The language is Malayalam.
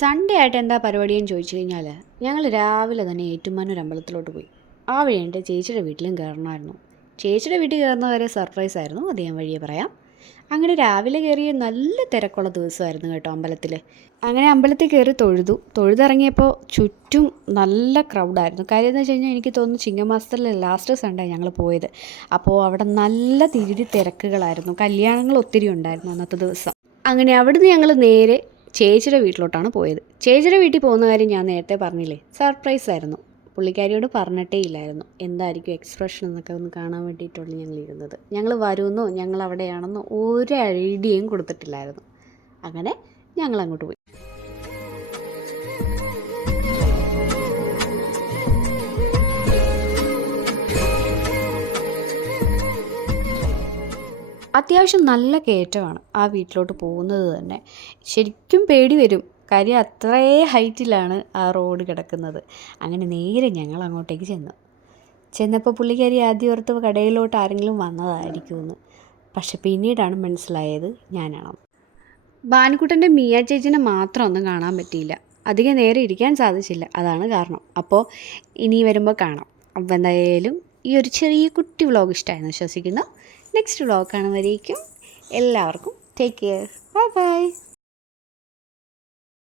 സൺഡേ ആയിട്ട് എന്താ പരിപാടിയെന്ന് ചോദിച്ചു കഴിഞ്ഞാൽ ഞങ്ങൾ രാവിലെ തന്നെ ഏറ്റുമാനൂർ അമ്പലത്തിലോട്ട് പോയി. ആ വഴി എൻ്റെ ചേച്ചിയുടെ വീട്ടിലും കയറണമായിരുന്നു. ചേച്ചിയുടെ വീട്ടിൽ കയറുന്ന വരെ സർപ്രൈസ് ആയിരുന്നു, അത് ഞാൻ വഴിയെ പറയാം. അങ്ങനെ രാവിലെ കയറിയ നല്ല തിരക്കുള്ള ദിവസമായിരുന്നു കേട്ടോ അമ്പലത്തിൽ. അങ്ങനെ അമ്പലത്തിൽ കയറി തൊഴുതിറങ്ങിയപ്പോൾ ചുറ്റും നല്ല ക്രൗഡായിരുന്നു. കാര്യം എന്ന് വെച്ച് കഴിഞ്ഞാൽ എനിക്ക് തോന്നുന്നു ചിങ്ങമാസത്തിലെ ലാസ്റ്റ് സൺഡേ ഞങ്ങൾ പോയത്. അപ്പോൾ അവിടെ നല്ല തിരക്കുകളായിരുന്നു, കല്യാണങ്ങൾ ഒത്തിരി ഉണ്ടായിരുന്നു അന്നത്തെ ദിവസം. അങ്ങനെ അവിടുന്ന് ഞങ്ങൾ നേരെ ചേച്ചിയുടെ വീട്ടിലോട്ടാണ് പോയത്. ചേച്ചിയുടെ വീട്ടിൽ പോകുന്ന കാര്യം ഞാൻ നേരത്തെ പറഞ്ഞില്ലേ, സർപ്രൈസ് ആയിരുന്നു. പുള്ളിക്കാരിയോട് പറഞ്ഞിട്ടേ ഇല്ലായിരുന്നു എന്തായിരിക്കും എക്സ്പ്രഷൻ എന്നൊക്കെ ഒന്ന് കാണാൻ വേണ്ടിയിട്ടുള്ള ഞങ്ങൾ ഇരുന്നത്. ഞങ്ങൾ വരുമെന്നോ ഞങ്ങൾ അവിടെയാണെന്നോ ഒരു ഐഡിയയും കൊടുത്തിട്ടില്ലായിരുന്നു. അങ്ങനെ ഞങ്ങൾ അങ്ങോട്ട് പോയി. അത്യാവശ്യം നല്ല കയറ്റമാണ് ആ വീട്ടിലോട്ട് പോകുന്നത് തന്നെ. ശരിക്കും പേടി വരും, കാര്യം അത്രേ ഹൈറ്റിലാണ് ആ റോഡ് കിടക്കുന്നത്. അങ്ങനെ നേരെ ഞങ്ങൾ അങ്ങോട്ടേക്ക് ചെന്നപ്പോൾ പുള്ളിക്കാരി ആദ്യം ഓർത്ത് കടയിലോട്ട് ആരെങ്കിലും വന്നതായിരിക്കുമെന്ന്. പക്ഷെ പിന്നീടാണ് മനസ്സിലായത് ഞാനാണെന്ന്. ഭാനുക്കുട്ടൻ്റെ മിയ ചേച്ചിനെ മാത്രം ഒന്നും കാണാൻ പറ്റിയില്ല, അധികം നേരെ ഇരിക്കാൻ സാധിച്ചില്ല, അതാണ് കാരണം. അപ്പോൾ ഇനി വരുമ്പോൾ കാണാം. അപ്പോൾ എന്തായാലും ഈ ഒരു ചെറിയ കുട്ടി വ്ളോഗ് ഇഷ്ടമായെന്ന് വിശ്വസിക്കുന്നു. നെക്സ്റ്റ് വ്ളോഗ് കാണുമ്പോഴേക്കും എല്ലാവർക്കും ടേക്ക് കെയർ, ബൈ ബൈ.